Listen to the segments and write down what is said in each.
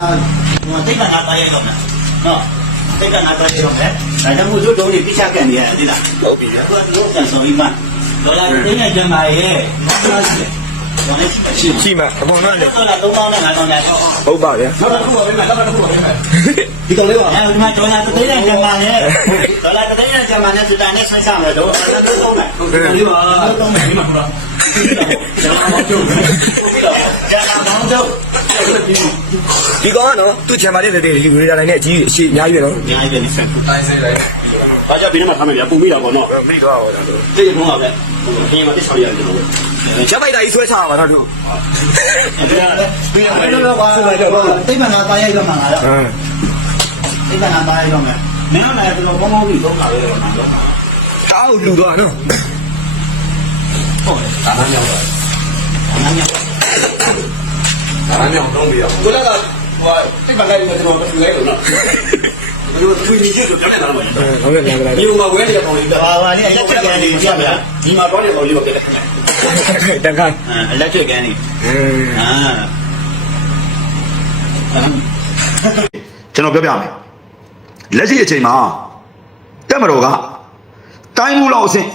ဟိုတိတ်ကငါသားရိုက်တော့မယ်နော်တိတ်ကငါသားရိုက်တော့မယ်ဒါကြောင့်မို့တို့တုံးနေပြချကန်နေရတယ်သိလားဟုတ်ပြီဒါကတို့ကန်ဆောင်ပြီးမှဒေါ်လာသိန်းနဲ့ကျန်ပါရဲ့ငါသားရှိတယ်ဘာလဲရှိရှိရှိမှအပေါ်တော့လေဒေါ်လာ3000နဲ့5000နဲ့တော့ဟုတ်ပါဗျာနောက်တစ်ခုပါပဲနောက်တစ်ခုပါပဲဒီကောင်လေးပါအဲဒီမှာဒေါ်လာသိန်းနဲ့ကျန်ပါရဲ့ဒေါ်လာသိန်းနဲ့ကျန်ပါနဲ့စတာနဲ့ဆက်ဆောင်တယ်တော့ဒေါ်လာ3000နဲ့ဒီကောင်လေးပါတော့မယ်ဒီမှာဟုတ်လားကျွန်တော်မောင်းကျုပ်ကျန်တာမောင်းကျုပ် ဒီကောင်ကနော်သူ့ချန်ပါတဲ့တဲ့ယူရတိုင်းနဲ့အကြီးအရှိအများကြီးပဲနော်အများကြီးပဲဆက်တိုင်းဆိုင်တိုင်းဘာကြောင့်ဒီနေ့မှထားမယ်ဗျာပူမိတာပေါ့နော်မိတော့ဟောတာတို့တိတ်ရုံကပဲဟိုအင်းမတစ်ချော်ရတယ်ကျွန်တော်ချက်ပိုက်တာကြီးဆွဲချပါတော့တို့အဲ့ဒါပြီးရမယ်အဲ့တော့ကွာတိတ်မှန်တာသားရိုက်တော့မှငါတော့ဟမ်တိတ်မှန်တာသားရိုက်တော့မယ်မင်းကလည်းကျွန်တော်ဘောင်းဘောင်းပြီးသုံးလာလို့တော့ငါတော့တောက်လူတော့နော်ဟုတ်တယ်ဒါမှမဟုတ်ဘူးငါမြော က်အားမြောင်တော့ပြရကိုလည်းကဟိုတိတ်ပါလိုက်ကျွန်တော်ပြလိုက်လို့နော်ဒီလိုသူညီကျတော့ပြောနေတာပါဟုတ်ကဲ့ပြန်ကြလိုက်ဒီမှာဝဲနေတဲ့ကောင်လေးဘာဘာလေးအလက်ထရကန်နေကြဗျာဒီမှာတော့နေကောင်လေးကိုပြတယ်တန်ခါအလက်ထရကန်နေအင်းအာကျွန်တော်ပြောပြမယ်လက်ရှိအချိန်မှာတက်မတော်ကတိုင်းမှုလောက်အဆင့်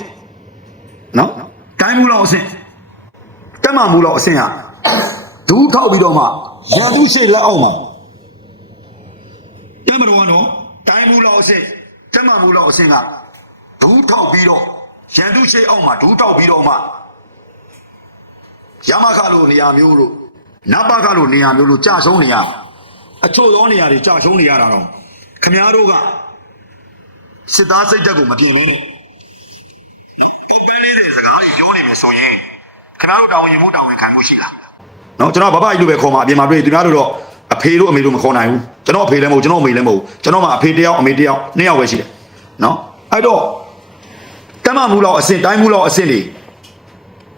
နော်တိုင်းမှုလောက်အဆင့်တက်မမှုလောက်အဆင့်က ဒူးထောက်ပြီးတော့မှရန်သူရှိလက်အောက်မှာတက်မတော်ကတော့တိုင်းမှုလောက်အဆင့်တက်မမှုလောက်အဆင့်ကဒူးထောက်ပြီးတော့ရန်သူရှိအောက်မှာဒူးထောက်ပြီးတော့မှရမခလိုနေရာမျိုးလို့နပခလိုနေရာမျိုးလို့ကြာဆုံးနေရအချို့သောနေရာတွေကြာရှုံးနေရတာတော့ခမားတို့ကစစ်သားစိတ်ဓာတ်ကိုမပြင်မင်းနဲ့ပုံပန်းလေးတွေစကားတွေပြောနေမယ်ဆိုရင်ခမားတို့တောင်းရင်မှုတောင်းရင်ခံမှုရှိလား နော်ကျွန်တော်ဘဘကြီးလိုပဲခေါ်မှာအပြင်မှာတွေ့သူများတို့တော့အဖေတို့အမေတို့မခေါ်နိုင်ဘူးကျွန်တော်အဖေလည်းမဟုတ်ကျွန်တော်အမေလည်းမဟုတ်ကျွန်တော်မှအဖေတစ်ယောက်အမေတစ်ယောက်နှစ်ယောက်ပဲရှိတယ်နော်အဲ့တော့တမမှုလောက်အစင်တိုင်းမှုလောက်အစင်တွေ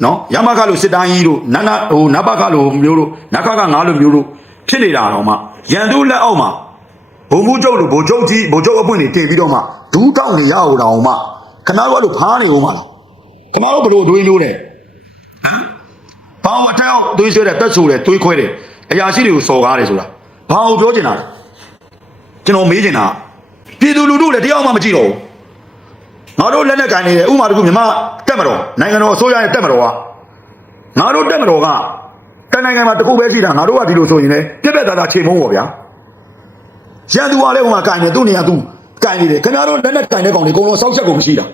နော်ရမခလို့စစ်တိုင်းကြီးတို့နနဟိုနဘခလို့မျိုးတို့နခခငါလို့မျိုးတို့ဖြစ်နေတာတော့မှရန်သူလက်အောက်မှာဘုံမှုကျုပ်လို့ဘုံကျုပ်ကြီးဘုံကျုပ်အပွင့်တွေတင်ပြီးတော့မှဒူးတောက်နေရအောင်တော့မှခဏတော့လို့ဖားနေဦးမှာလားခဏတော့ဘလို့အတွေးလို့တယ်ဟမ် ဘာဝအတောက်သွေးဆွဲတယ်တက်ဆူတယ်သွေးခွဲတယ်အရာရှိတွေကိုစော်ကားတယ်ဆိုတာဘာကိုပြောချင်တာလဲကျွန်တော်မေးချင်တာပြည်သူလူထုလည်းတရားမှမကြည့်တော့ဘူးငါတို့လက်နဲ့ကန်နေတယ်ဥမာတခုမြန်မာတက်မတော်နိုင်ငံတော်အစိုးရရဲ့တက်မတော်ကငါတို့တက်မတော်ကတနိုင်ငံမှာတခုပဲရှိတာငါတို့ကဒီလိုဆိုရင်လည်းပြက်ပြက်သားသားချိန်မုံပေါ့ဗျာရန်သူကလည်းဟိုမှာကန်နေသူ့နေရာသူကန်နေတယ်ခင်ဗျားတို့လက်နဲ့ကန်တဲ့ကောင်တွေအကုန်လုံးစောက်ချက်ကုန်မရှိတာ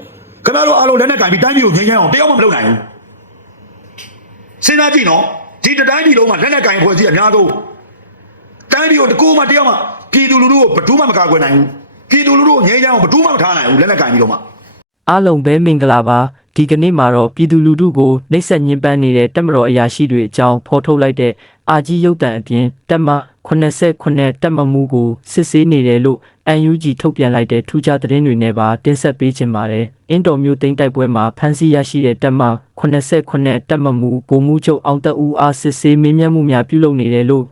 ခင်ဗျားတို့အားလုံးလက်နဲ့ကန်ပြီးတိုင်းပြည်ကိုငြိမ်းချမ်းအောင်တယောက်မှမလုပ်နိုင်ဘူး စဉ်းစားကြည့်နော်ဒီတတိုင်းပြည်လုံးမှာလက်နဲ့ကန်ဖွဲ့စည်းအများဆုံးတိုင်းပြည်ကိုတကူမှတယောက်မှပြည်သူလူထုကိုဘယ်သူမှမကာကွယ်နိုင်ဘူးပြည်သူလူထုကိုငြိမ်းချမ်းအောင်ဘယ်သူမှမထားနိုင်ဘူးလက်နဲ့ကန်ပြီးတော့မှအားလုံးပဲမင်္ဂလာပါဒီကနေ့မှာတော့ပြည်သူလူထုကိုနှိပ်စက်ညှဉ်းပန်းနေတဲ့တက်မတော်အရာရှိတွေအကြောင်းဖော်ထုတ်လိုက်တဲ့အာကြီးရုပ်တံအပြင်တက်မ89တက်မမှုကိုစစ်ဆေးနေတယ်လို့ UNG ထုတ်ပြန်လိုက်တဲ့ထူးခြားသတင်းတွေနဲ့ပါတင်ဆက်ပေးချင်ပါတယ်အင်တော်မျိုးသိန်းတိုက်ပွဲမှာဖမ်းဆီးရရှိတဲ့တက်မ89တက်မမှုကိုမှုချုပ်အောင်တက်ဦးအားစစ်ဆေးမင်းမြတ်မှုများပြုလုပ်နေတယ်လို့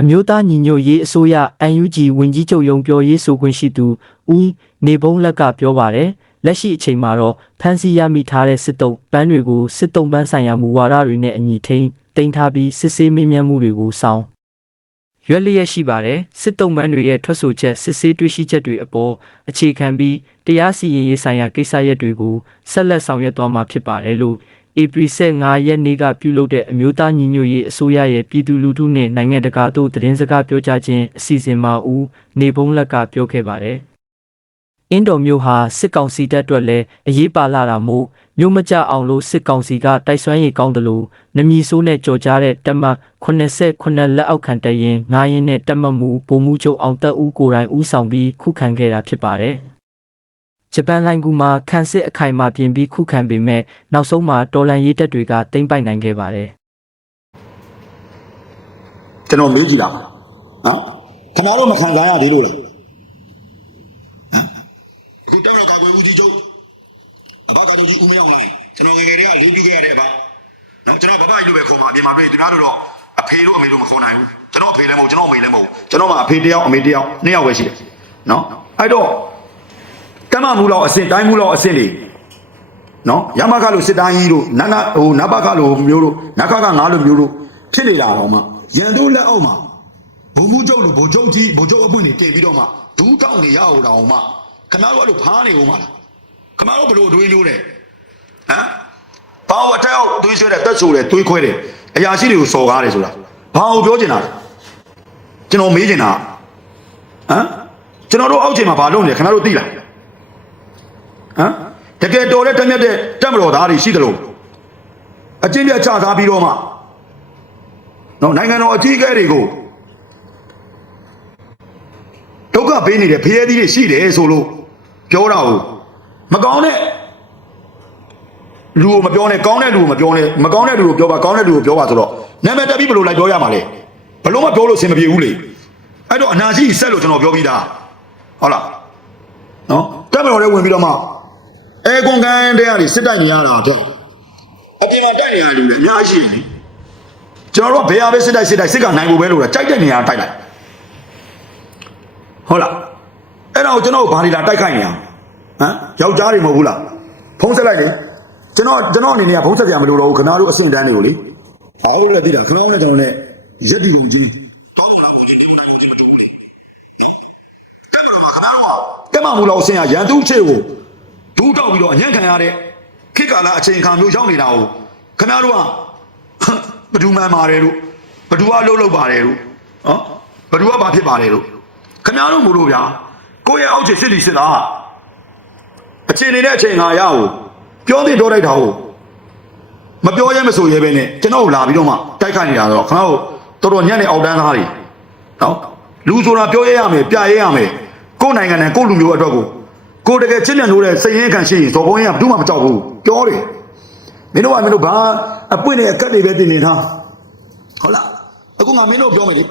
အမျိုးသားညီညွတ်ရေးအစိုးရ UNG ဝင်ကြီးချုပ်ရုံးပြောရေးဆိုခွင့်ရှိသူဦးနေဘုံလက်ကပြောပါတယ်လက်ရှိအချိန်မှာတော့ဖမ်းဆီးရမိထားတဲ့စစ်တုံးပန်းတွေကိုစစ်တုံးပန်းဆိုင်ရာမူဝါဒတွေနဲ့အညီထိန်းတင်ထားပြီးစစ်ဆေးမင်းမြတ်မှုတွေကိုဆောင် ရွက်လျက်ရှိပါတယ်စစ်တုံးပန်းတွေရဲ့ထွက်ဆိုချက်စစ်ဆေးတွေ့ရှိချက်တွေအပေါ်အခြေခံပြီးတရားစီရင်ရေးဆိုင်ရာကိစ္စရပ်တွေကိုဆက်လက်ဆောင်ရွက်သွားမှာဖြစ်ပါတယ်လို့ဧပြီ15ရက်နေ့ကပြုလုပ်တဲ့အမျိုးသားညီညွတ်ရေးအစိုးရရဲ့ပြည်သူလူထုနဲ့နိုင်ငံတကာတို့သတင်းစကားပြောကြားခြင်းအစီအစဉ်မှာဦးနေဘုံလက်ကပြောခဲ့ပါတယ်။အင်းတော်မျိုးဟာစစ်ကောင်စီတပ်အတွက်လည်းအရေးပါလာတာမို့ မျိုးမကြအောင်လို့စစ်ကောင်စီကတိုက်စွမ်းရည်ကောင်းတယ်လို့နမီဆိုးနဲ့ကြော်ကြားတဲ့တက်မ89လက်အောက်ခံတရင်ငားရင်နဲ့တက်မမှုဗိုလ်မှုချုပ်အောင်တက်ဦးကိုယ်တိုင်ဦးဆောင်ပြီးခုခံခဲ့တာဖြစ်ပါတယ်။ဂျပန်လိုင်ကူမှာခန့်စစ်အခိုင်အမာပြင်ပြီးခုခံပေမဲ့နောက်ဆုံးမှာတော်လန်ရေးတပ်တွေကတိမ့်ပိုက်နိုင်ခဲ့ပါတယ်ကျွန်တော်မေးကြည့်တာနော်ခင်ဗျားတို့မခံစားရသေးလို့လားဟမ်အခုတောက်တော့ကာကွယ်ဦးစီးချုပ်အဘကာချုပ်ကြီးဦးမင်းအောင်လိုင်း ကျွန်တော်ငယ်ငယ်တည်းကလေးပြုခဲ့ရတဲ့ဗျနော်ကျွန်တော်ဘဘကြီးလိုပဲခေါ်မှာအပြင်မှာတွေ့သူများတို့တော့အဖေတို့အမေတို့မခေါ်နိုင်ဘူးကျွန်တော်အဖေလည်းမဟုတ်ကျွန်တော်အမေလည်းမဟုတ်ကျွန်တော်မှအဖေတစ်ယောက်အမေတစ်ယောက်နှစ်ယောက်ပဲရှိတယ်နော်အဲ့တော့ကမ္မမူလောက်အဆင့်တိုင်းမူလောက်အဆင့်တွေနော်ရမခလို့စစ်တိုင်းကြီးတို့နနဟိုနဘခလို့မျိုးတို့နခခငါလို့မျိုးတို့ဖြစ်နေတာတော့မှရန်သူလက်အောက်မှာဘဘုံမှုကျုပ်လိုဘုံကျုပ်ကြီးဘုံကျုပ်အပွင့်တွေတင်ပြီးတော့မှဒူးတောင်းနေရအောင်တောင်မှခင်ဗျားတို့အဲ့လိုဖားနေဦးမှာလားခင်ဗျားတို့ဘလို့တွေးလို့လဲ ဟမ်ဘာဝတ်တောက်တွေးဆွဲတဲ့တက်ဆိုတဲ့တွေးခွဲတယ်အရာရှိတွေကိုစော်ကားတယ်ဆိုတာဘာကိုပြောချင်တာလဲကျွန်တော်မေးချင်တာဟမ်ကျွန်တော်တို့အောက်ချိန်မှာဘာလုပ်နေလဲခင်ဗျားတို့သိလားဟမ်တကယ်တော်တဲ့တက်မြတ်တဲ့တက်မတော်သားတွေရှိတယ်လို့အချင်းပြချသားပြီးတော့မှနော်နိုင်ငံတော်အကြီးအကဲတွေကိုဒုက္ခပေးနေတဲ့ဖရဲသီးတွေရှိတယ်ဆိုလို့ပြောတာကိုမကောင်းတဲ့ လူကိုမပြောနဲ့ကောင်းတဲ့လူကိုမပြောနဲ့မကောင်းတဲ့လူကိုပြောပါကောင်းတဲ့လူကိုပြောပါဆိုတော့နာမည်တက်ပြီးဘယ်လိုလိုက်ပြောရမှာလဲဘယ်လို့မပြောလို့အဆင်မပြေဘူးလေအဲ့တော့အနာရှိဆက်လို့ကျွန်တော်ပြောပြီးသားဟုတ်လားနော်တက်မတော်လည်းဝင်ပြီးတော့မှအဲကွန်ကန်တဲ့ကနေစစ်တိုက်နေရတာတဲ့အပြင်မှာတိုက်နေရလူတွေအများကြီးရှိတယ်ကျွန်တော်တို့ကဘယ်ဟာပဲစစ်တိုက်စစ်တိုက်စစ်ကနိုင်ဖို့ပဲလို့လားကြိုက်တဲ့နေရာတိုက်လိုက်ဟုတ်လားအဲ့ဒါကိုကျွန်တော်တို့ဘာလီလာတိုက်ခိုက်နေအောင်ဟမ်ယောက်ျားတွေမဟုတ်ဘူးလားဖုံးဆက်လိုက်လေ ကျွန်တော်ကျွန်တော်အနေနဲ့ကဖုံးဆက်ကြမလို့တော့ဘူးခဏတို့အဆင့်တန်းတွေကိုလေအော်ဟုတ်တယ်သိတာခဏနဲ့ကျွန်တော်နဲ့ရက်တီလုံးကြီးတက်မမူလောက်ဆင်ရရန်သူချေကိုဒူးတောက်ပြီးတော့အညံ့ခံရတဲ့ခေတ်ကာလအချိန်ခံမျိုးရောက်နေတာကိုခင်ဗျားတို့ကဘဒူမှန်ပါတယ်လို့ဘဒူကလှုပ်လှုပ်ပါတယ်လို့နော်ဘဒူကဘာဖြစ်ပါတယ်လို့ခင်ဗျားတို့မို့လို့ဗျာကိုယ့်ရဲ့အောက်ခြေစစ်လီစစ်သားအချိန်နေတဲ့အချိန်ခါရအောင် ပြောသိတော့လိုက်တာကိုမပြောရဲမဆိုရဲပဲနဲ့ကျွန်တော်လာပြီးတော့မှတိုက်ခိုက်နေတာတော့ခင်ဗျားတို့တော်တော်ညံ့တဲ့အောက်တန်းသားတွေနော်လူဆိုတာပြောရဲရမယ်ပြရဲရမယ်ကိုယ့်နိုင်ငံနဲ့ကိုယ့်လူမျိုးအတွက်ကိုကိုယ်တကယ်ချစ်မြတ်လို့တဲ့စိတ်ရင်းခံရှိရင်ဇော်ဘုံရကဘူးမှမကြောက်ဘူးပြောတယ်မင်းတို့ကမင်းတို့ဘာအပွင့်နဲ့အကက်တွေပဲတင်နေထားဟုတ်လားအခုငါမင်းတို့ပြောမယ်လေ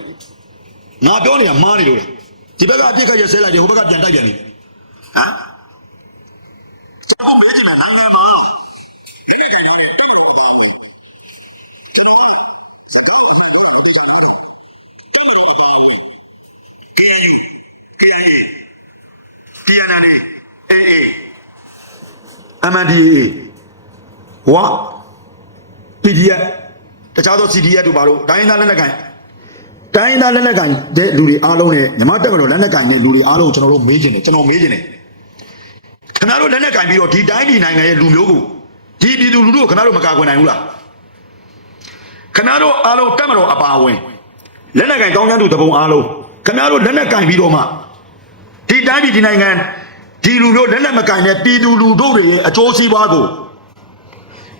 ငါပြောနေတာမားနေလို့လေဒီဘက်ကအပြစ်ခတ်ရဆဲလိုက်တယ်ဟိုဘက်ကပြန်တိုက်ပြန်ပြီဟမ်တရားနာနေအေးအေး အမန်ဒီဝါ PDF တခြားသော CDF တို့ဘာလို့တိုင်းရင်းသားလက်နက်ကိုင်တိုင်းရင်းသားလက်နက်ကိုင်တဲ့လူတွေအားလုံးနဲ့ညီမတက်ကတော့လက်နက်ကိုင်တဲ့လူတွေအားလုံးကျွန်တော်တို့မေးချင်တယ်ကျွန်တော်မေးချင်တယ်ခင်ဗျားတို့လက်နက်ကိုင်ပြီးတော့ဒီတိုင်းပြည်နိုင်ငံရဲ့လူမျိုးကိုဒီပြည်သူလူထုကိုခင်ဗျားတို့မကာကွယ်နိုင်ဘူးလားခင်ဗျားတို့အားလုံးတက်မတော်အပါအဝင်လက်နက်ကိုင်ကောင်းကျန်းသူတပုံအားလုံးခင်ဗျားတို့လက်နက်ကိုင်ပြီးတော့မှဒီတိုင်းပြည်ဒီနိုင်ငံ ဒီလူမျိုးလက်နက်မကိုင်တဲ့ပြည်သူလူထုတွေရဲ့အကျိုးစီးပွားကို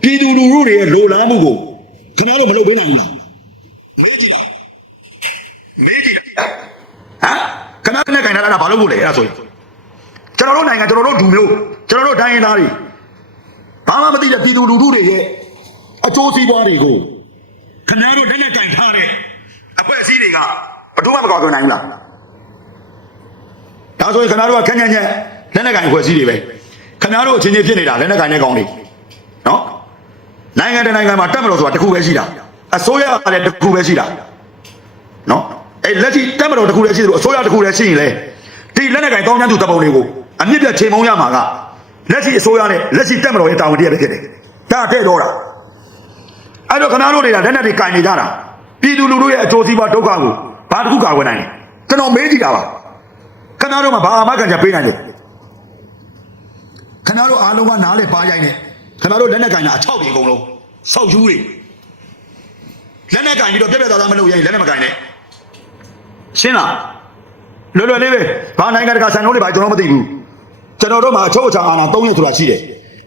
ပြည်သူလူထုတွေရဲ့လိုလားမှုကိုခင်ဗျားတို့မလုပ်ပေးနိုင်ဘူးလားမေးကြည့်တာမေးကြည့်တာဟမ်ခင်ဗျားနဲ့ခိုင်ထားတာဘာလို့ဖို့လဲအဲ့ဒါဆိုရင်ကျွန်တော်တို့နိုင်ငံကျွန်တော်တို့ဒူမျိုးကျွန်တော်တို့တိုင်းရင်းသားတွေဘာမှမသိတဲ့ပြည်သူလူထုတွေရဲ့အကျိုးစီးပွားတွေကိုခင်ဗျားတို့လက်နဲ့ကင်ထားတဲ့အဖွဲ့အစည်းတွေကဘယ်သူမှမကောက်ကြနိုင်ဘူးလားဒါဆိုရင်ခင်ဗျားတို့ကခက်ညံ့ညံ့ လက်နဲ့ကင်အဖွဲ့အစည်းတွေပဲခင်ဗျားတို့အချင်းချင်းဖြစ်နေတာလက်နဲ့ကင်တဲ့ကောင်တွေနော်နိုင်ငံတနိုင်ငံမှာတက်မလို့ဆိုတာတစ်ခုပဲရှိတာအစိုးရကလည်းတစ်ခုပဲရှိတာနော်အဲလက်ရှိတက်မလို့တစ်ခုလည်းရှိတယ်လို့အစိုးရတစ်ခုလည်းရှိရင်လေဒီလက်နက်ကင်ကောင်းချမ်းသူတပ်ပုံတွေကိုအမြင့်ပြတ်ချိန်မုံရမှာကလက်ရှိအစိုးရနဲ့လက်ရှိတက်မလို့ရဲ့တာဝန်တည်းရဖြစ်တယ်ဒါတဲ့တော့တာအဲ့တော့ခင်ဗျားတို့တွေကလက်နက်တွေကင်နေကြတာပြည်သူလူထုရဲ့အကျိုးစီးပွားဒုက္ခကိုဘာတစ်ခုကာကွယ်နိုင်လဲကျွန်တော်မေးကြည့်တာပါခင်ဗျားတို့မှာဘာအမှတ်ခံချက်ပေးနိုင်လဲ ခင်ဗျားတို့အားလုံးကနားလေပါရိုက်နေခင်ဗျားတို့လက်နက်ကင်တာအချောက်တွေအကုန်လုံးဆောက်ယူတွေလက်နက်ကင်ပြီးတော့ပြက်ပြက်သားသားမလုပ်ရင်လက်နက်မကင်နဲ့ရှင်းလားလွယ်လွယ်လေးပဲဘာနိုင်ငံတကာဆန်လုံးတွေဘာကျွန်တော်မသိဘူးကျွန်တော်တို့မှာအချုပ်အခြာအာဏာ၃ရက်ဆိုတာရှိတယ်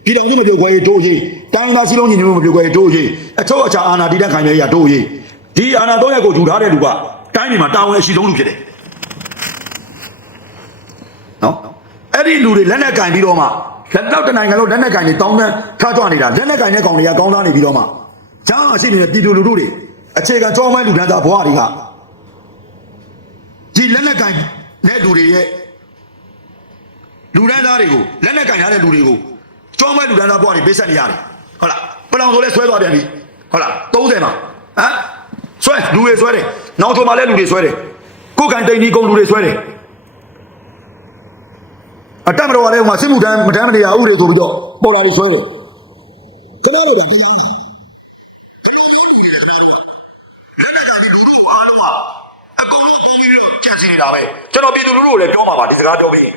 ပြည်တော်စုမပြောခွဲရေးတိုးရေးတိုင်းသားစည်းလုံးညီညွတ်မှုမပြောခွဲရေးတိုးရေးအချုပ်အခြာအာဏာတည်တဲ့ခိုင်မြဲရတိုးရေးဒီအာဏာ၃ရက်ကိုယူထားတဲ့လူကတိုင်းပြည်မှာတာဝန်အရှိဆုံးလူဖြစ်တယ်နော်အဲ့ဒီလူတွေလက်နက်ကင်ပြီးတော့မှ လက်တော့တနိုင်ငံလုံးလက်နက်ကင်တွေတောင်းတန်းထားကြွနေတာလက်နက်ကင်တဲ့ကောင်တွေကကောင်းသားနေပြီးတော့မှဂျားရှိနေတဲ့ပြည်သူလူထုတွေအခြေခံကြောင်းမိုင်းလူဒန်းသားဘွားတွေကဒီလက်နက်ကင်တဲ့လူတွေရဲ့လူဒန်းသားတွေကိုလက်နက်ကင်ထားတဲ့လူတွေကိုကြောင်းမိုင်းလူဒန်းသားဘွားတွေပေးဆက်နေရတယ်ဟုတ်လားပလောင်ဆိုလဲဆွဲသွားပြန်ပြီဟုတ်လား30မှာဟမ်ဆွဲလူတွေဆွဲတယ်နောက်ဆုံးမှလည်းလူတွေဆွဲတယ်ကိုယ်ကန်တိန်ဒီကုံလူတွေဆွဲတယ် အတက်မတော်ကလည်းဟိုမှာစစ်မှုထမ်းမထမ်းမနေရဥပဒေဆိုပြီးတော့ပေါ်လာပြီးဆွဲတယ်ကျွန်တော်တို့ကကြံစီနေတာပဲကျွန်တော်ပြည်သူလူထုကိုလည်းပြောမှာပါဒီစကားပြောပြီး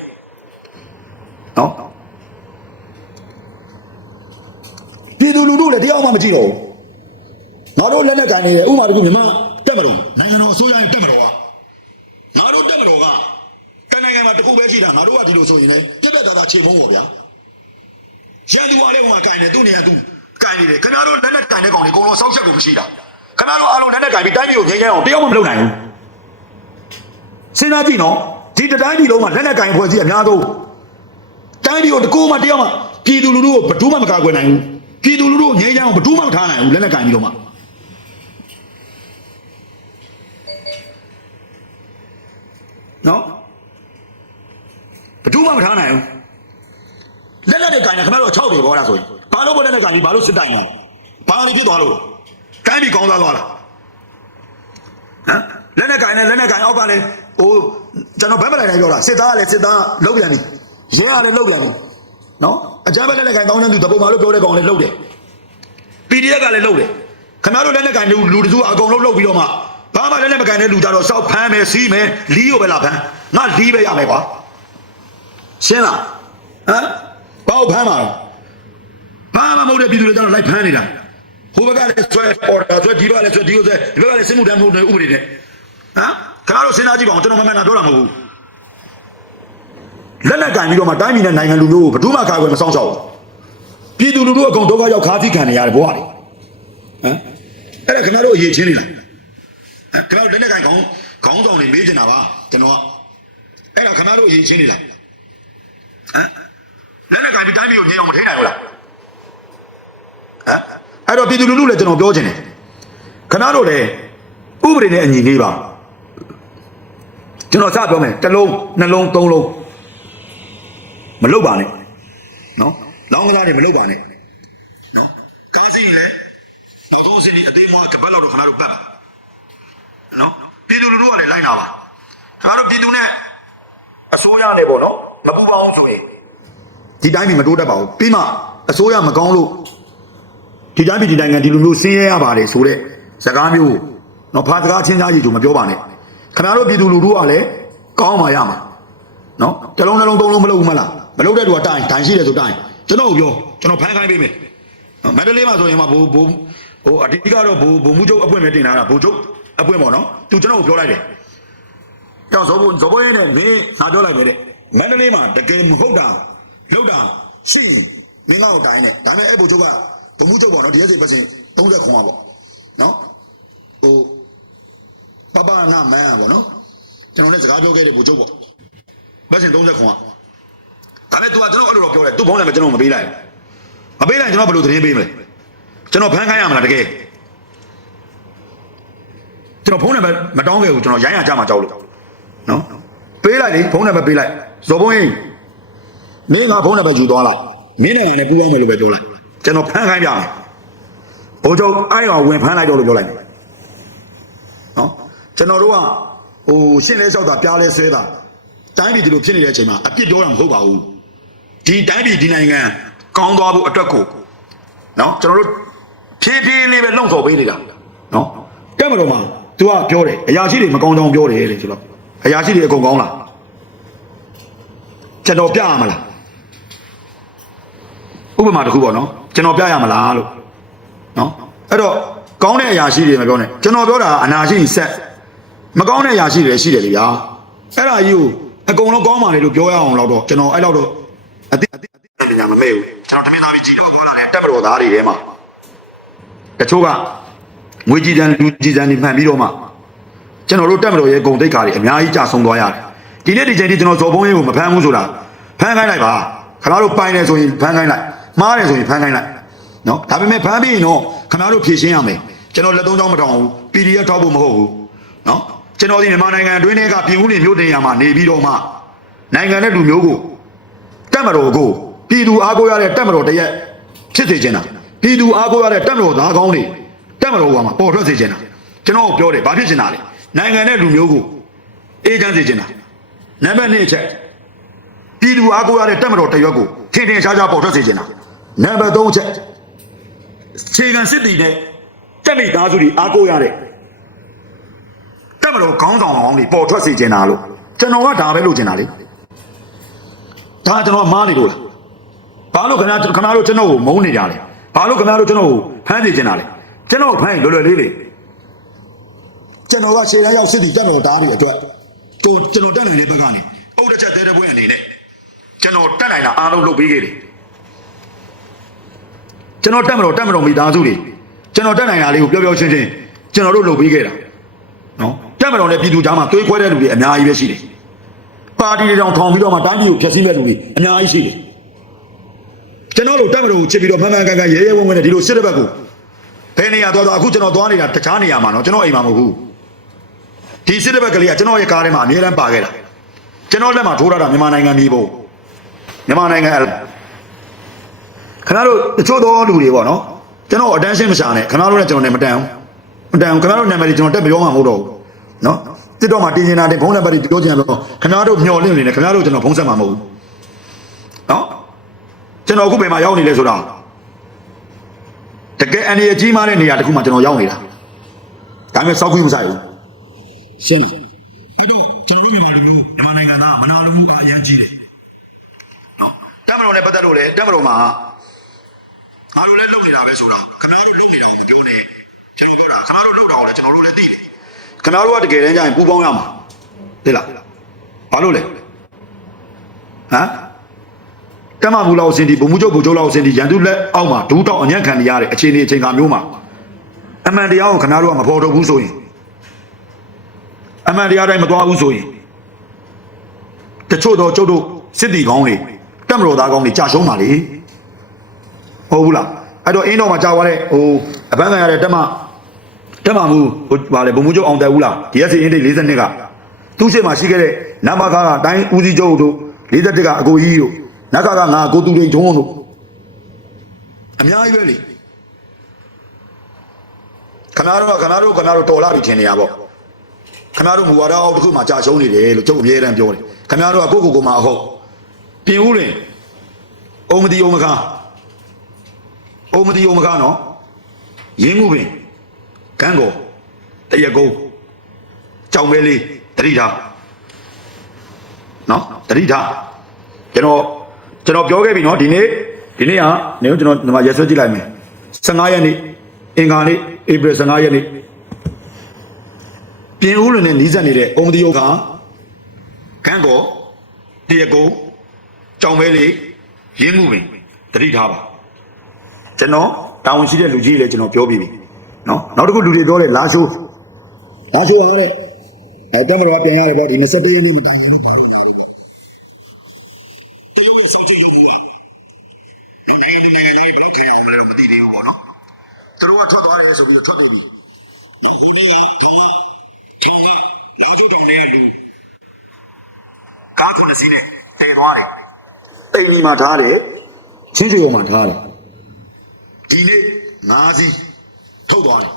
နော်ပြည်သူလူထုလည်းတရားမှမကြည့်တော့ဘူးငါတို့လက်နဲ့ကန်နေတယ်ဥပမာတခုမြန်မာတက်မလို့နိုင်ငံတော်အစိုးရရဲ့တက်မလို့ကငါတို့တက်မလို့ကတနိုင်ငံမှာတခုပဲရှိတာ ငါတို့ကဒီလိုဆိုရင်လည်းတက်တက်တာတာခြေဖုံးပေါ့ဗျာရန်သူကလည်းဟိုမှာကန်နေသူ့နေရာသူကန်နေတယ်ခင်ဗျားတို့လက်နဲ့ကန်တဲ့ကောင်တွေအကုန်လုံးစောက်ချက်ကိုမရှိတာခင်ဗျားတို့အားလုံးလက်နဲ့ကန်ပြီးတိုင်းပြည်ကိုငြိမ်းချမ်းအောင်တရားမှမလုပ်နိုင်ဘူးစဉ်းစားကြည့်နော်ဒီတတိုင်းပြည်လုံးမှာလက်နက်ကင်ဖွဲ့စည်းအများဆုံးတိုင်းပြည်ကိုတကူမှတယောက်မှပြည်သူလူထုကိုဘယ်သူမှမကာကွယ်နိုင်ဘူးပြည်သူလူထုကိုငြိမ်းချမ်းအောင်ဘယ်သူမှမထားနိုင်ဘူးလက်နက်ကင်ပြီးတော့မှနော်ဘယ်သူ မှမထားနိုင်ဘူးလက်နက်တွေကင်တယ်ခင်ဗျားတို့6တွေပေါ်လာဆိုရင်ဘာလို့ဘလက်နက်ကင်ပြီးဘာလို့စစ်တိုင်လဲဘာလို့ဖြစ်သွားလို့တိုင်းပြည်ကောင်းသွားသွားလားဟမ်လက်နဲ့ကင်နဲ့လက်နဲ့ကင်အောက်ကလည်းဟိုကျွန်တော်ဗတ်မလိုက်တိုင်းပြောတာစစ်သားကလည်းစစ်သားလုံးပြန်ပြီရဲကလည်းလုံးပြန်ပြီနော်အကြမ်းဖက်လက်နဲ့ကင်တောင်းတဲ့သူတပုံမှလို့ပြောတဲ့ကောင်လည်းလုံးတယ် PDF ကလည်းလုံးတယ်ခင်ဗျားတို့လက်နဲ့ကင်လူလူတစုအကုန်လုံးလုံးပြီးတော့မှဘာမှလက်နဲ့မကင်တဲ့လူကြတော့စောက်ဖမ်းမယ်စီးမယ်လီးကိုပဲလာဖမ်းငါလီးပဲရမယ်ကွာ ရှင်းလားဟမ်ဘာကိုဖမ်းမှာလဲဘာမှမဟုတ်တဲ့ပြည်သူတွေကြတော့လိုက်ဖမ်းနေတာဟိုဘက်ကလည်းဆွဲ order ဆွဲဒီဘက်ကလည်းဆွဲဒီလိုဆွဲဒီဘက်ကလည်းစစ်မှုထမ်းမှုတွေဥပဒေနဲ့ဟမ်ခင်ဗျားတို့စဉ်းစားကြည့်ပါဦးကျွန်တော်မမှန်တာပြောတာမဟုတ်ဘူးလက်နက်ကင်ပြီးတော့မှတိုင်းပြည်နဲ့နိုင်ငံလူမျိုးကိုဘယ်သူမှကာကွယ်မဆောင်ရှောက်ဘူးပြည်သူလူထုအကုန်ဒုက္ခရောက်ခါးသီးခံနေရတယ်ဘဝတွေဟမ်အဲ့ဒါခင်ဗျားတို့အရေးချင်းနေလားဟမ်ခင်ဗျားတို့လက်နက်ကင်ခေါင်းခေါင်းဆောင်တွေမေးချင်တာပါကျွန်တော်ကအဲ့ဒါခင်ဗျားတို့အရေးချင်းနေလား ဟမ်လက်နက်ကင်ပြီးတိုင်းပြည်ကိုငြိမ်အောင်မထိနိုင်ဘူးလားဟမ်အဲ့တော့ပြည်သူလူထုလည်းကျွန်တော်ပြောချင်တယ်ခင်ဗျားတို့လည်းဥပဒေနဲ့အညီနေပါကျွန်တော်စပြောမယ်တစ်လုံးနှလုံးသုံးလုံးမလုပ်ပါနဲ့နော်လောင်းကစားတွေမလုပ်ပါနဲ့နော်ကားစီလည်းနောက်ဆုံးအစီအအသေးမွားကပတ်လောက်တော့ခဏတော့ပတ်ပါနော်ပြည်သူလူထုကလည်းလိုက်လာပါကျွန်တော်တို့ပြည်သူနဲ့အစိုးရနဲ့ပေါ့နော် မပူပါအောင်ဆိုရင်ဒီတိုင်းပြည်မတိုးတက်ပါဘူးပြီးမှအစိုးရမကောင်းလို့ဒီတိုင်းပြည်ဒီနိုင်ငံဒီလိုမျိုးဆင်းရဲရပါတယ်ဆိုတဲ့စကားမျိုးကိုနော်ဖာစကားချင်းသားကြီးတို့မပြောပါနဲ့ခင်ဗျားတို့ပြည်သူလူထုကလည်းကောင်းမှရမှာနော်တလုံးနှလုံးသုံးလုံးမလုပ်ဘူးမလားမလုပ်တဲ့သူကတိုင်တိုင်ရှိတယ်ဆိုတိုင်ကျွန်တော်ကိုပြောကျွန်တော်ဖမ်းခိုင်းပေးမယ်နော်မန္တလေးမှာဆိုရင်မှဘိုးဘိုးဟိုအဓိကတော့ဘိုးဘိုးမှုချုပ်အပွင့်ပဲတင်ထားတာဘိုးချုပ်အပွင့်ပေါ့နော်သူကျွန်တော်ကိုပြောလိုက်တယ်ကျောင်းဇောဘဇောဘရင်းနဲ့မင်းငါပြောလိုက်ပဲတဲ့ မန္တလေးမှာတကယ်မဟုတ်တာလောက်တာရှိမင်းကတော့တိုင်တယ်ဒါပေမဲ့အဲ့ဘိုးချုပ်ကဘိုးမှုချုပ်ပေါ့နော်ဒီရက်စီပတ်စင်30ခွန်ပါပေါ့နော်ဟိုပပနာမန်းပါပေါ့နော်ကျွန်တော်လည်းစကားပြောခဲ့တဲ့ဘိုးချုပ်ပေါ့ဘတ်စင်30ခွန်ကဒါနဲ့ तू ကကျွန်တော်အဲ့လိုတော့ပြောတယ် तू ဖုန်းလည်းမကျွန်တော်မပေးလိုက်မပေးလိုက်ကျွန်တော်ဘယ်လိုသတင်းပေးမလဲကျွန်တော်ဖမ်းခိုင်းရမလားတကယ်ကျွန်တော်ဖုန်းနဲ့မတောင်းခဲ့ဘူးကျွန်တော်ရိုင်းရကြမှာကြောက်လို့နော် ပေးလိုက်လေဖုန်းနဲ့ပဲပေးလိုက်ဇော်ဘုန်းကြီးမင်းကဖုန်းနဲ့ပဲယူသွားလိုက်မင်းနဲ့ငါနဲ့ပူးပေါင်းမယ်လို့ပဲပြောလိုက်ကျွန်တော်ဖမ်းခိုင်းပြမယ်ဘိုးချုပ်အဲ့ကောင်ဝင်ဖမ်းလိုက်တော့လို့ပြောလိုက်မယ်နော်ကျွန်တော်တို့ကဟိုရှင်းလဲလျှောက်တာပြားလဲဆွဲတာတိုင်းပြည်ဒီလိုဖြစ်နေတဲ့အချိန်မှာအပြစ်ပြောတာမဟုတ်ပါဘူးဒီတိုင်းပြည်ဒီနိုင်ငံကောင်းသွားဖို့အတွက်ကိုနော်ကျွန်တော်တို့ဖြည်းဖြည်းလေးပဲလှုံ့ဆော်ပေးနေတာနော်တက်မတော်မှာ तू ကပြောတယ်အရာရှိတွေမကောင်းကြောင်ပြောတယ်လေဆိုတော့အရာရှိတွေအကုန်ကောင်းလား ကျွန်တော်ပြရမလားဥပမာတစ်ခုပေါ့နော်ကျွန်တော်ပြရမလားလို့နော်အဲ့တော့ကောင်းတဲ့အရာရှိတွေမပြောနဲ့ကျွန်တော်ပြောတာအနာရှိဆက်မကောင်းတဲ့အရာရှိတွေရှိတယ်လေဗျာအဲ့ဒါကြီးကိုအကုန်လုံးကောင်းပါလေလို့ပြောရအောင်တော့တော့ကျွန်တော်အဲ့လောက်တော့အတိအတိအတိညာမမေ့ဘူးကျွန်တော်တမင်သားပြီးကြီးတော့သွားလာတယ်တက်ပတော်သားတွေထဲမှာတချို့ကငွေကြည်တန်လူကြည်တန်တွေမှန်ပြီးတော့မှကျွန်တော်တို့တက်မတော်ရဲ့ဂုံတိတ်ကာတွေအများကြီးကြာဆုံးသွားရတယ် ဒီနေ့ဒီချိန်ထိကျွန်တော်ဇော်ဘုံရေးကိုမဖမ်းဘူးဆိုတာဖမ်းခိုင်းလိုက်ပါခင်ဗျားတို့ပိုင်တယ်ဆိုရင်ဖမ်းခိုင်းလိုက်မှားတယ်ဆိုရင်ဖမ်းခိုင်းလိုက်နော်ဒါပေမဲ့ဖမ်းပြီးရင်တော့ခင်ဗျားတို့ဖြည့်ရှင်းရမယ်ကျွန်တော်လက်သုံးချောင်းမထောင်ဘူး PDF ထောက်ဖို့မဟုတ်ဘူးနော်ကျွန်တော်ဒီမြန်မာနိုင်ငံအတွင်းထဲကပြည်ဦးနေမြို့တင်ရမှာနေပြီးတော့မှနိုင်ငံနဲ့လူမျိုးကိုတက်မတော်ကိုပြည်သူအားကိုးရတဲ့တက်မတော်တရက်ဖြစ်စေချင်တာပြည်သူအားကိုးရတဲ့တက်မတော်သားကောင်းတွေတက်မတော်ကမှာပေါ်ထွက်စေချင်တာကျွန်တော်ပြောတယ်ဘာဖြစ်ချင်တာလဲနိုင်ငံနဲ့လူမျိုးကိုအေးချမ်းစေချင်တာ နံပါတ်2အချက်ပြည်သူအားကိုးရတဲ့တက်မတော်တရွက်ကိုထင်ထင်ရှားရှားပေါ်ထွက်စေချင်တာနံပါတ်3အချက်ခြေခံစစ်တီနဲ့တက်မိသားစုတွေအားကိုးရတဲ့တက်မတော်ခေါင်းဆောင်အောင်တွေပေါ်ထွက်စေချင်တာလို့ကျွန်တော်ကဒါပဲလုပ်ချင်တာလေဒါကျွန်တော်ကမားနေလို့လားဘာလို့ခင်ဗျာခင်ဗျားတို့ကျွန်တော်ကိုမုန်းနေကြလဲဘာလို့ခင်ဗျားတို့ကျွန်တော်ကိုဖမ်းစေချင်တာလဲကျွန်တော်ကိုဖမ်းရင်လွယ်လွယ်လေးလေကျွန်တော်ကခြေတန်းရောက်စစ်တီတက်တော်ဓာတ်တွေအတွက် ကျွန်ကျွန်တော်တက်နိုင်တဲ့ဘက်ကနေအုတ်တစ်ချက်တဲတဲ့ပွဲအနေနဲ့ကျွန်တော်တက်နိုင်တာအားလုံးလုပ်ပေးခဲ့တယ်ကျွန်တော်တက်မတော်တက်မတော်မိသားစုတွေကျွန်တော်တက်နိုင်တာလေးကိုပျော်ပျော်ရှင်းရှင်းကျွန်တော်တို့လုပ်ပေးခဲ့တာနော်တက်မတော်နဲ့ပြည်သူကြားမှာတွေးခွဲတဲ့လူတွေအများကြီးပဲရှိတယ်ပါတီတွေတောင်ထောင်ပြီးတော့မှတိုင်းပြည်ကိုဖျက်ဆီးမဲ့လူတွေအများကြီးရှိတယ်ကျွန်တော်တို့တက်မတော်ကိုချစ်ပြီးတော့မှန်မှန်ကန်ကန်ရဲရဲဝံ့ဝံ့နဲ့ဒီလိုစစ်တဲ့ဘက်ကိုဘယ်နေရာသွားသွားအခုကျွန်တော်သွားနေတာတခြားနေရာမှာနော်ကျွန်တော်အိမ်မှာမဟုတ်ဘူး ဒီစစ်တဲ့ဘက်ကလေးကကျွန်တော်ရဲ့ကားထဲမှာအမြဲတမ်းပါခဲ့တာကျွန်တော်လက်မှာထိုးထားတာမြန်မာနိုင်ငံပြည်ပုံမြန်မာနိုင်ငံအဲ့ခင်ဗျားတို့တချို့သောလူတွေပေါ့နော်ကျွန်တော်အတန်းရှင်းမရှာနဲ့ခင်ဗျားတို့နဲ့ကျွန်တော်နဲ့မတန်ဘူးမတန်ဘူးခင်ဗျားတို့နာမည်တွေကျွန်တော်တက်ပြောမှာမဟုတ်တော့ဘူးနော်တစ်တော့မှတင်နေတာတင်ဖုန်းနံပါတ်တွေပြောချင်တယ်လို့ခင်ဗျားတို့မျှော်လင့်နေတယ်ခင်ဗျားတို့ကျွန်တော်ဖုန်းဆက်မှာမဟုတ်ဘူးနော်ကျွန်တော်အခုဘယ်မှာရောက်နေလဲဆိုတာတကယ်အနေအကြီးမားတဲ့နေရာတစ်ခုမှာကျွန်တော်ရောက်နေတာဒါပေမဲ့စောက်ခွင့်မဆိုင်ဘူး ရှင်းတယ်အဲ့တော့ကျွန်တော်တို့မြန်မာနိုင်ငံသားမနာလိုမှုကအရင်ကြီးတယ်တက်မတော်နဲ့ပတ်သက်လို့လေတက်မတော်မှာအားလုံးလည်းလုပ်နေတာပဲဆိုတာခင်ဗျားတို့လုပ်နေတာကိုပြောနေကျွန်တော်ပြောတာခင်ဗျားတို့လုပ်တာကိုလည်းကျွန်တော်တို့လည်းသိတယ်ခင်ဗျားတို့ကတကယ်တမ်းကျရင်ပူပေါင်းရမှာသိလားဘာလို့လဲဟမ်တမမူလောက်စင်ဒီဘုံမှုချုပ်ဘုံချုပ်လောက်စင်ဒီရန်သူလက်အောက်မှာဒူးတောက်အညံ့ခံနေရတဲ့အခြေအနေအချိန်ကမျိုးမှာအမှန်တရားကိုခင်ဗျားတို့ကမဖော်ထုတ်ဘူးဆိုရင် အမှန်တရားတိုင်းမသွားဘူးဆိုရင်တချို့တော့ကျုပ်တို့စစ်တီကောင်းတွေတက်မတော်သားကောင်းတွေကြာရှုံးပါလေဟုတ်ဘူးလားအဲ့တော့အင်းတော်မှာကြာသွားတဲ့ဟိုအပန်းခံရတဲ့တက်မတက်မမှုဟိုဗာလေဘုံမှုချုပ်အောင်တယ်ဘူးလား DSC အင်းတိတ်42ကသူ့ရှိမှရှိခဲ့တဲ့နံပါတ်ကားကတိုင်းဦးစီးချုပ်တို့41ကအကိုကြီးတို့နက်ကကငါကိုတူတိန်ထုံးတို့အများကြီးပဲလေခဏတော့ခဏတော့ခဏတော့တော်လာပြီထင်နေရပေါ့ ခင်ဗျားတို့မူဝါဒအောက်တစ်ခုမှကြာရှုံးနေတယ်လို့ကျုပ်အမြဲတမ်းပြောတယ်ခင်ဗျားတို့ကကိုယ့်ကိုယ်ကိုယ်မှအဟုတ်ပြင်ဦးလင်အုံမတီအုံမခါအုံမတီအုံမခါနော်ရင်းမှုပင်ကန်းကောတရက်ကုန်းကြောင်မဲလေးတတိထားနော်တတိထားကျွန်တော်ကျွန်တော်ပြောခဲ့ပြီနော်ဒီနေ့ဒီနေ့ကနေကျွန်တော်ဒီမှာရက်စွဲကြည့်လိုက်မယ်15ရက်နေ့အင်္ဂါနေ့ဧပြီ15ရက်နေ့ ပြင်ဦးလွင်နဲ့နီးစပ်နေတဲ့အုံမတိယုတ်ခါခန်းကောတရကုံကြောင်မဲလေးရင်းမှုပင်တတိထားပါကျွန်တော်တာဝန်ရှိတဲ့လူကြီးတွေလည်းကျွန်တော်ပြောပြီးပြီနော်နောက်တစ်ခုလူတွေပြောတယ်လာရှိုးလာရှိုးရတဲ့အဲတမတော်ပြန်ရတယ်ပေါ့ဒီ20ပေးလေးမတိုင်ရင်တော့ဘာလို့လာလို့တရုတ်ရဲ့စောင့်ကြည့်လို့ဘူးလားဒီနေ့တကယ်လည်းဘယ်လိုခံရမလဲတော့မသိသေးဘူးပေါ့နော်သူတို့ကထွက်သွားတယ်ဆိုပြီးတော့ထွက်နေပြီဟိုတရားထောင် လာကျုပ်တော်လေးလူကားခုနှစ်စီးနဲ့တည်သွားတယ်တိမ်ကြီးမှာထားတယ်ချင်းချွေပေါ်မှာထားတယ်ဒီနေ့ငါးစီးထုတ်သွားတယ်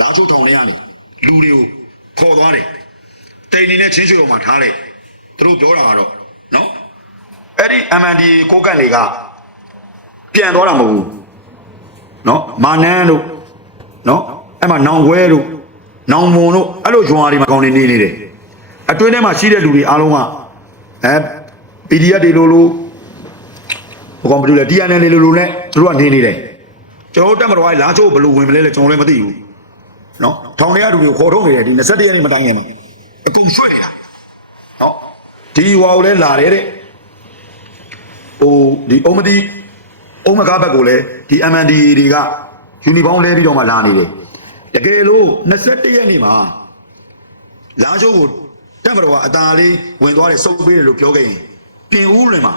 လာကျုပ်ထောင်လေးကနေလူတွေကိုခေါ်သွားတယ်တိမ်ကြီးနဲ့ချင်းချွေပေါ်မှာထားတယ်သူတို့ပြောတာကတော့နော်အဲ့ဒီ MND ကိုကန့်တွေကပြန်သွားတာမဟုတ်ဘူးနော်မာနန်းတို့နော်အဲ့မှာနောင်ခွဲတို့ နောင်မွန်တို့အဲ့လိုဂျွာတွေမှာကောင်းနေနေနေတယ်အတွင်းထဲမှာရှိတဲ့လူတွေအားလုံးကအဲ PDF တွေလိုလိုဟိုကောင်ဘယ်လိုလဲ TNL တွေလိုလိုနဲ့သူတို့ကနေနေတယ်ကျွန်တော်တို့တက်မတော်ကလာချိုးဘယ်လိုဝင်မလဲလဲကျွန်တော်လည်းမသိဘူးနော်ထောင်ထဲကလူတွေကိုခေါ်ထုတ်နေတယ်ဒီ21ရက်နေ့မတိုင်ခင်မှာအကုန်ရွှေ့နေတာနော်ဒီဟွာကိုလည်းလာတယ်တဲ့ဟိုဒီအုံမတိအုံမကားဘက်ကိုလည်းဒီ MND တွေကယူနီဖောင်းလဲပြီးတော့မှလာနေတယ် တကယ်လို့21ရက်နေ့မှာလာချိုးကိုတက်မတော်ကအตาလေးဝင်သွားတယ်စုပ်ပေးတယ်လို့ပြောခဲ့ရင်ပြင်ဦးလင်မှာ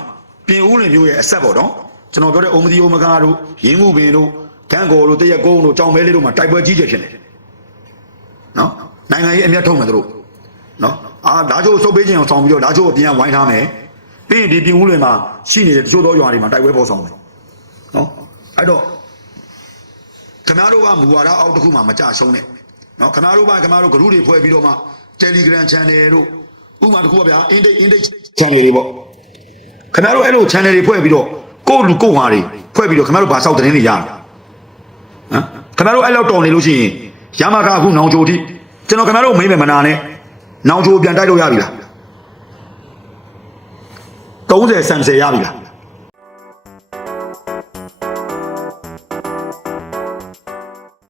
ပြင်ဦးလင်မျိုးရဲ့အဆက်ပေါ့နော်ကျွန်တော်ပြောတဲ့အုံမဒီအုံမကားတို့ရင်းမှုပင်တို့ကန်းကော်တို့တရက်ကုန်းတို့ကြောင်မဲလေးတို့မှာတိုက်ပွဲကြီးကျယ်ဖြစ်နေတယ်နော်နိုင်ငံရေးအမျက်ထုတ်မယ်တို့နော်အာလာချိုးစုပ်ပေးခြင်းအောင်ဆောင်ပြီးတော့လာချိုးကိုပြန်ဝိုင်းထားမယ်ပြီးရင်ဒီပြင်ဦးလင်မှာရှိနေတဲ့တချို့သောရွာတွေမှာတိုက်ပွဲပေါ်ဆောင်မယ်နော်အဲ့တော့ ခင်ဗျားတို့ကမူဝါဒအောက်တစ်ခုမှမကြဆုံးနဲ့နော်ခင်ဗျားတို့ကခင်ဗျားတို့ group တွေဖွဲ့ပြီးတော့မှ Telegram channel တို့ဥပမာတစ်ခုပါဗျာ index index channel တွေပေါ့ခင်ဗျားတို့အဲ့လို channel တွေဖွဲ့ပြီးတော့ကိုယ့်လူကိုယ့်ဟာတွေဖွဲ့ပြီးတော့ခင်ဗျားတို့ဘာစောက်သတင်းတွေရတာဟမ်ခင်ဗျားတို့အဲ့လောက်တော်နေလို့ရှိရင်ရမကအခုနောင်ကြိုတိကျွန်တော်ခင်ဗျားတို့မိမ့်မယ်မနာနဲ့နောင်ချိုပြန်တိုက်လို့ရပြီလား30ဆန်10ရပြီလား